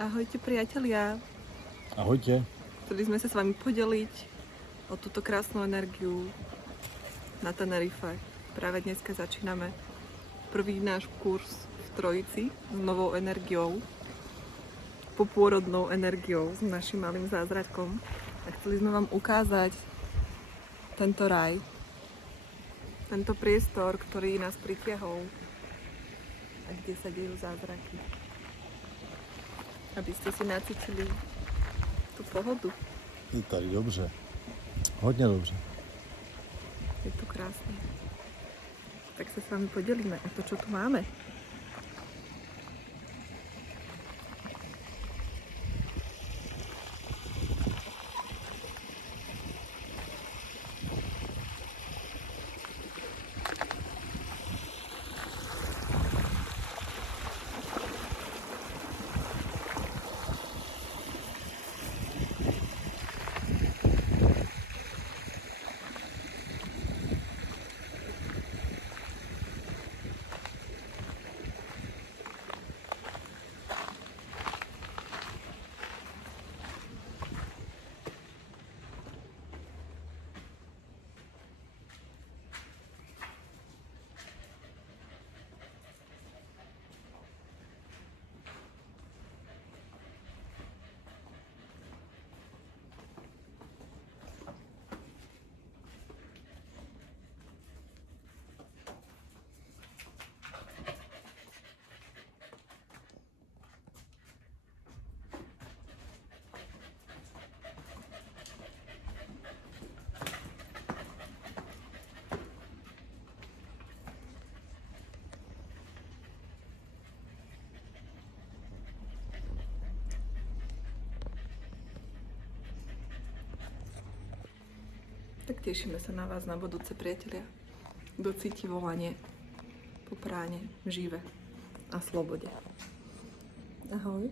Ahojte priatelia, Ahojte. chceli sme sa s vami podeliť o túto krásnu energiu na Tenerife. Práve dneska začíname prvý náš kurz v Trojici s novou energiou, popôrodnou energiou, s našim malým zázrakom. A chceli sme vám ukázať tento raj, tento priestor, ktorý nás pritiahol a kde sa dejú zázraky. Aby ste si nacítili tú pohodu. Je tady dobře. Hodně dobře. Je tu krásne. Tak sa s vami podelíme o to, čo tu máme. Tak tešíme sa na vás na budúce, priatelia. Kto cíti volanie po práne, žive a slobode. Ahoj.